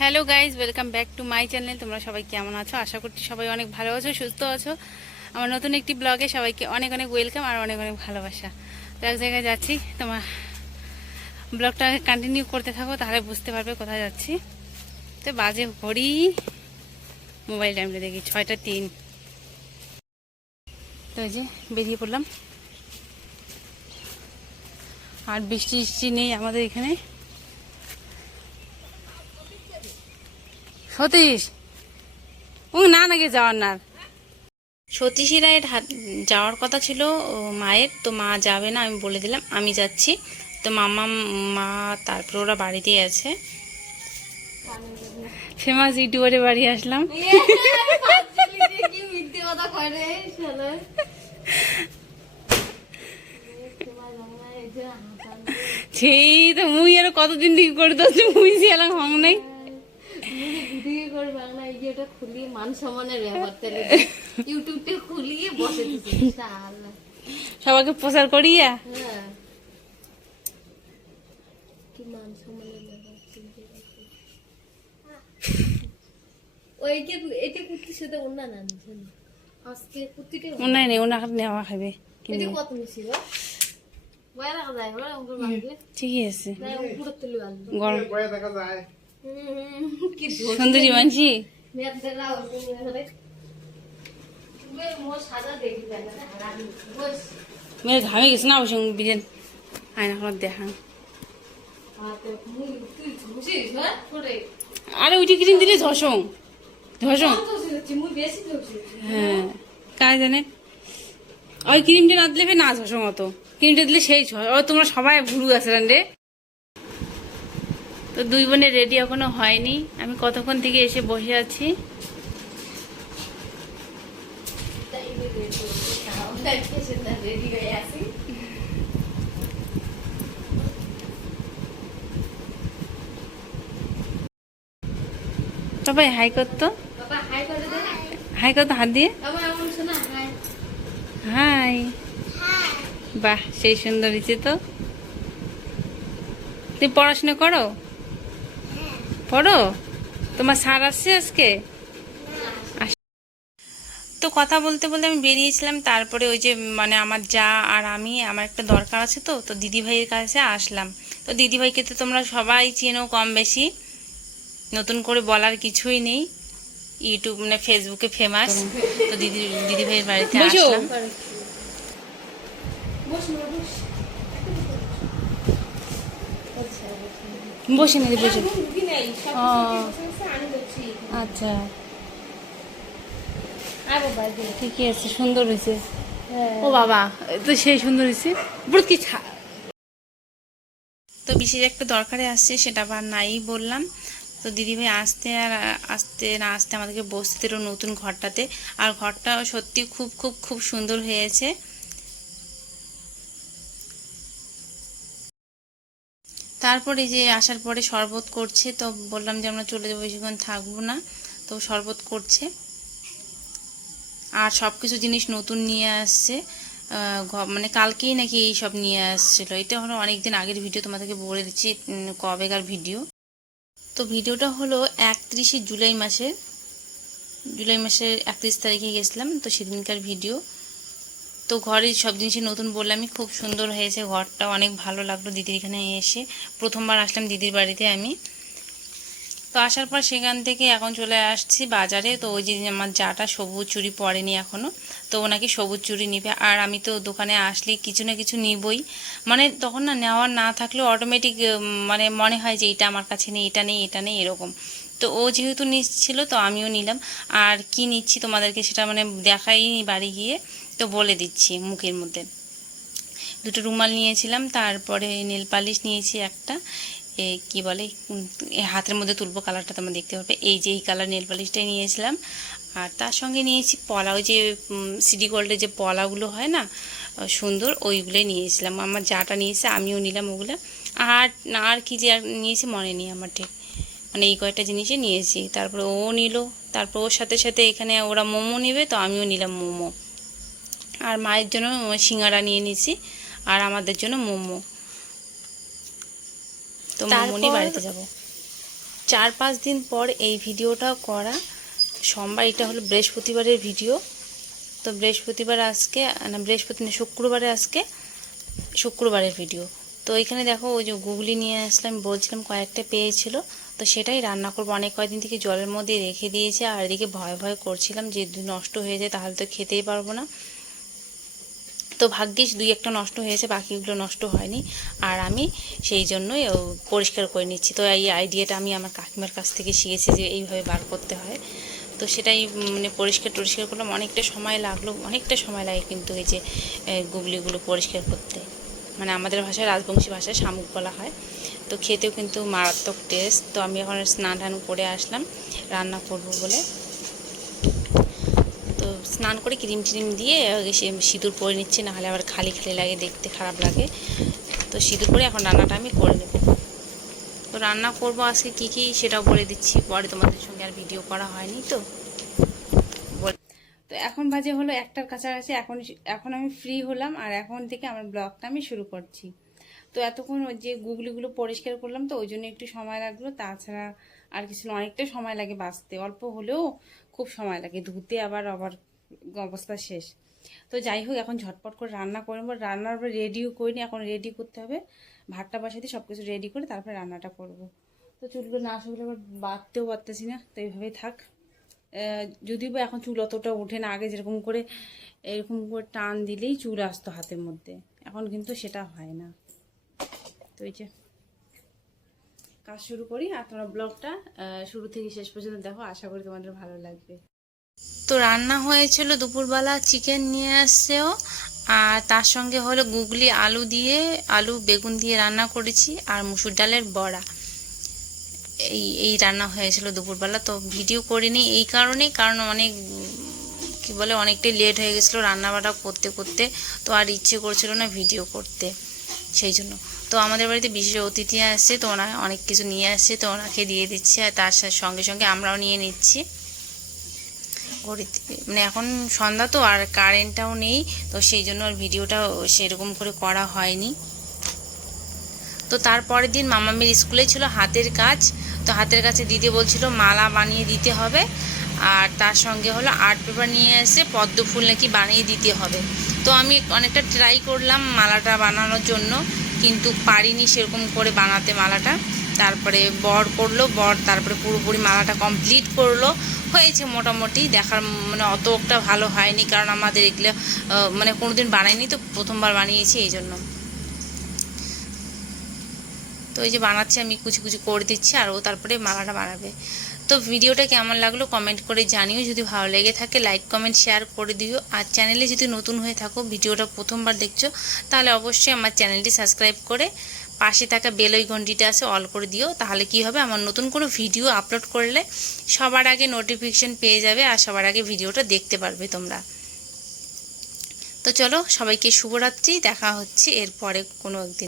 Hello guys welcome back to my channel তোমরা সবাই কেমন আছো? আশা করছি সবাই অনেক ভালো আছো, সুস্থ আছো। আমার নতুন একটি ব্লগে সবাইকে অনেক অনেক ওয়েলকাম আর অনেক অনেক ভালোবাসা। তো এক জায়গায় যাচ্ছি। তোমার ব্লগটা কন্টিনিউ করতে থাকো, তাহলে বুঝতে পারবে কোথায় যাচ্ছি। তো বাজে ঘড়ি। মোবাইল টাইমটা দেখি, ছয়টা তিন। তো যে বেরিয়ে পড়লাম। আর বৃষ্টি বৃষ্টি নেই আমাদের এখানে। সতীশ ও না নাকি যাওয়ার না? সতীশ রায়ের হাত যাওয়ার কথা ছিল ও মায়ের তো মা যাবে না আমি বলে দিলাম আমি যাচ্ছি। তো মামা মা তারপর ওরা বাড়িতেই আছে। ফেমাস ইউটিউবারে বাড়ি আসলাম। সেই তো মুই আর কতদিন থেকে করে তো মুই ছিলাম হং নাই। খুলি মান সম্মানের ব্যাপার তাহলে ইউটিউবটা খুলিয়ে বসে দিছি সবাইকে প্রচার করিয়া? হ্যাঁ। কি মান সম্মানের ব্যাপার যে এটা কুর্তির সাথে অন্য না আজকে কুর্তিটা ওনাই নেই নেওয়া খাবে এটা কিন্তু কত বাঁধলে ঠিকই আছে। গরম সুন্দরী মানছি মেয়ের ঘামে গেছে না অবশ্য বিরিয়ানি আয়না এখন দেখান হ্যাঁ? আরে ওইটি ক্রিম দিলে বেশি ঘুষি হ্যাঁ। কাজ জানে? ওই ক্রিমটা না দিলে না ঝসং অত ক্রিমটা দিলে সেই ঝস ও তোমরা সবাই ভুরু আছে রে। তো দুই বোনের রেডি এখনও হয়নি। আমি কতক্ষণ থেকে এসে বসে আছি? সবাই হাই করতো। হাই করতো, হাত দিয়ে। হাই বাহ, সেই সুন্দর তো। তুমি পড়াশোনা করো? পড়ো? তোমার স্যার আসছে আজকে? তো কথা বলতে বলতে আমি বেরিয়েছিলাম তারপরে ওই যে মানে আমার যা আর আমি আমার একটা দরকার আছে তো তো দিদিভাইয়ের কাছে আসলাম। তো দিদিভাইকে তো তোমরা সবাই চেনো কম বেশি। নতুন করে বলার কিছুই নেই। ইউটিউব মানে ফেসবুকে ফেমাস তো দিদি দিদিভাইয়ের বাড়িতে আসলাম। বস বস বসে বসে নাই সব ও। আচ্ছা। ঠিকই আছে সুন্দর হয়েছে হ্যাঁ। ও বাবা তো সেই সুন্দর হয়েছে বুড় কি ছা তো বিশেষ একটা দরকারে আসছে সেটা আবার নাই বললাম। তো দিদিভাই আসতে আর আসতে না আসতে আমাদেরকে বসতে দিল নতুন ঘরটাতে। আর ঘরটা সত্যি খুব খুব খুব সুন্দর হয়েছে। তারপরে যে আসার পরে শরবত করছে, তো বললাম যে আমরা চলে যাব, বেশিক্ষণ থাকব না। তো শরবত করছে। আর সব কিছু জিনিস নতুন নিয়ে আসছে। মানে কালকেই নাকি এই সব নিয়ে আসছিল। এটা হলো অনেকদিন আগের ভিডিও, তোমাদেরকে বলে দিচ্ছি কবেকার ভিডিও। তো ভিডিওটা হলো একত্রিশে জুলাই মাসের জুলাই মাসের একত্রিশ তারিখে গেছিলাম, তো সেদিনকার ভিডিও। তো ঘরে সব জিনিসই নতুন বললামই খুব সুন্দর হয়েছে ঘরটা, অনেক ভালো লাগল দিদির এখানে এসে। প্রথমবার আসলাম দিদির বাড়িতে আমি। তো আসার পর সেখান থেকে এখন চলে আসছি বাজারে। তো ওই যে আমার যাটা সবুজ চুড়ি পরেনি এখনও তো ওনাকে সবুজ চুড়ি নিবে। আর আমি তো দোকানে আসলে কিছু না কিছু নিবই। মানে তখন না নেওয়ার না থাকলেও অটোমেটিক মানে মনে হয় যে এটা আমার কাছে নেই, এটা নেই এটা নেই, এরকম। তো ও যেহেতু নিচ্ছিল, তো আমিও নিলাম। আর কি নিচ্ছি তোমাদেরকে সেটা মানে দেখাইনি বাড়ি গিয়ে। তো বলে দিচ্ছি মুখের মধ্যে। দুটো রুমাল নিয়েছিলাম, তারপরে নেল পালিশ নিয়েছি একটা। এ কি বলে হাতের মধ্যে তুলবো কালারটা তোমরা দেখতে পাবে এই যে এই কালার নেল পালিশটাই নিয়েছিলাম। আর তার সঙ্গে নিয়েছি পলা ওই যে সিডি গোল্ডের যে পলাগুলো হয় না সুন্দর, ওইগুলোই নিয়েছিলাম। আমার যাটা নিয়েছে আমিও নিলাম ওগুলো। আর আর কি যে নিয়েছি মনে নেই আমার ঠিক। মানে এই কয়েকটা জিনিসই নিয়েছি। তারপরে ও নিল, তারপর ওর সাথে সাথে এখানে ওরা মোমো নেবে, তো আমিও নিলাম মোমো। আর মায়ের জন্য সিঙ্গারা নিয়ে নিয়েছি আর আমাদের জন্য মোমো। তো মোমো নিয়ে বাড়িতে যাব। চার পাঁচ দিন পর এই ভিডিওটা করা। সোমবার এটা হলো বৃহস্পতিবারের ভিডিও। তো বৃহস্পতিবার আজকে না বৃহস্পতি না শুক্রবারে আজকে শুক্রবারের ভিডিও। তো এখানে দেখো ওই যে গুগলি নিয়ে আসলাম বলছিলাম কয়েকটা পেয়েছিল। তো সেটাই রান্না করব। অনেক কয়েকদিন থেকে জলের মধ্যে রেখে দিয়েছে আর এদিকে ভয় ভয় করছিলাম যে নষ্ট হয়ে যায় তাহলে তো খেতেই পারব না। তো ভাগ্যিস দুই একটা নষ্ট হয়েছে, বাকিগুলো নষ্ট হয়নি। আর আমি সেই জন্যই পরিষ্কার করে নিচ্ছি। তো এই আইডিয়াটা আমি আমার কাকিমার কাছ থেকে শিখেছি যে এইভাবে বার করতে হয়। তো সেটাই মানে পরিষ্কার টরিষ্কার করলাম। অনেকটা সময় লাগল, অনেকটা সময় লাগে কিন্তু এই যে গুগলিগুলো পরিষ্কার করতে। মানে আমাদের ভাষায় রাজবংশী ভাষায় শামুক বলা হয়। তো খেতেও কিন্তু মারাত্মক টেস্ট তো আমি এখন স্নান টান করে আসলাম, রান্না করব বলে। স্নান করে ক্রিম ট্রিম দিয়ে সে সিঁদুর পরে নিচ্ছি, নাহলে আবার খালি খালি লাগে, দেখতে খারাপ লাগে। তো সিঁদুর পরে এখন রান্নাটা আমি করে নেব। তো রান্না করব আজকে কী কী সেটাও বলে দিচ্ছি, পরে তোমাদের সঙ্গে আর ভিডিও করা হয়নি তো। তো এখন বাজে হলো একটার কাছাকাছি, এখন এখন আমি ফ্রি হলাম, আর এখন থেকে আমার ব্লগটা আমি শুরু করছি। তো এতক্ষণ ওই যে গুগলিগুলো পরিষ্কার করলাম তো, ওই জন্য একটু সময় লাগল, তাছাড়া আর কিছু অনেকটা সময় লাগে বাঁচতে। অল্প হলেও খুব সময় লাগে, ধুতে আবার আবার অবস্থা শেষ। তো যাই হোক, এখন ঝটপট করে রান্না করে নেব। রান্নার রেডিও করিনি, এখন রেডি করতে হবে। ভাতটা বসাতে সব কিছু রেডি করে তারপরে রান্নাটা করব। তো চুলগুলো না আসলে আবার বাঁধতেও পারতেছি না, তো এইভাবেই থাক। যদিও বা এখন চুল অতটা ওঠে না, আগে যেরকম করে, এরকম করে টান দিলেই চুল আসতো হাতের মধ্যে। এখন কিন্তু সেটা হয় না। তো এই যে কাজ শুরু করি, আর তোমরা ব্লগটা শুরু থেকে শেষ পর্যন্ত দেখো। আশা করি তোমাদের ভালো লাগবে। তো রান্না হয়েছিল দুপুরবেলা চিকেন নিয়ে আসছেও, আর তার সঙ্গে হলো গুগলি আলু দিয়ে, আলু বেগুন দিয়ে রান্না করেছি আর মুসুর ডালের বড়া। এই এই রান্না হয়েছিল দুপুরবেলা, তো ভিডিও করিনি এই কারণেই, কারণ অনেক, কি বলে, অনেকটাই লেট হয়ে গেছিল রান্না বান্না করতে করতে, তো আর ইচ্ছে করছিল না ভিডিও করতে, সেই জন্য। তো আমাদের বাড়িতে বিশেষ অতিথি আসছে, তো ওরা অনেক কিছু নিয়ে আসছে, তো ওনাকে দিয়ে দিচ্ছে, আর তার সঙ্গে সঙ্গে আমরাও নিয়ে নিচ্ছি। ঘড়িতে মানে এখন সন্ধ্যা তো আর কারেন্টটাও নেই, তো সেই জন্য আর ভিডিওটা সেরকম করে করা হয়নি। তো তারপরের দিন মামামের স্কুলে ছিল হাতের কাজ, তো হাতের কাছে দিদি বলছিল মালা বানিয়ে দিতে হবে, আর তার সঙ্গে হলো আর্ট পেপার নিয়ে এসে পদ্ম ফুল নাকি বানিয়ে দিতে হবে। তো আমি অনেকটা ট্রাই করলাম মালাটা বানানোর জন্য কিন্তু পারিনি সেরকম করে বানাতে মালাটা। তারপরে বর করল, বর তারপরে পুরোপুরি মালাটা কমপ্লিট করল। হয়েছে মোটামুটি, দেখার মানে অত একটা ভালো হয়নি কারণ আমাদের এগুলো মানে কোনোদিন বানাইনি তো প্রথমবার বানিয়েছি এই জন্য। তো এই যে বানাচ্ছে, আমি কুচি কুচি করে দিচ্ছি আর ও তারপরে মালাটা বানাবে। তো ভিডিওটা কেমন লাগল কমেন্ট করে জানিও। যদি ভালো লেগে থাকে লাইক কমেন্ট শেয়ার করে দিও। আর চ্যানেলে যদি নতুন হয়ে থাকো, ভিডিওটা প্রথমবার দেখছ, তাহলে অবশ্যই আমার চ্যানেলটি সাবস্ক্রাইব করে পাশে থাকা বেল ওই ঘন্টিটা আছে অল করে দিও। তাহলে কি হবে? আমার নতুন কোনো ভিডিও আপলোড করলে সবার আগে নোটিফিকেশন পেয়ে যাবে আর সবার আগে ভিডিওটা দেখতে পারবে তোমরা। তো চলো, সবাইকে শুভরাত্রি। দেখা হচ্ছে এরপরে কোনো একদিন।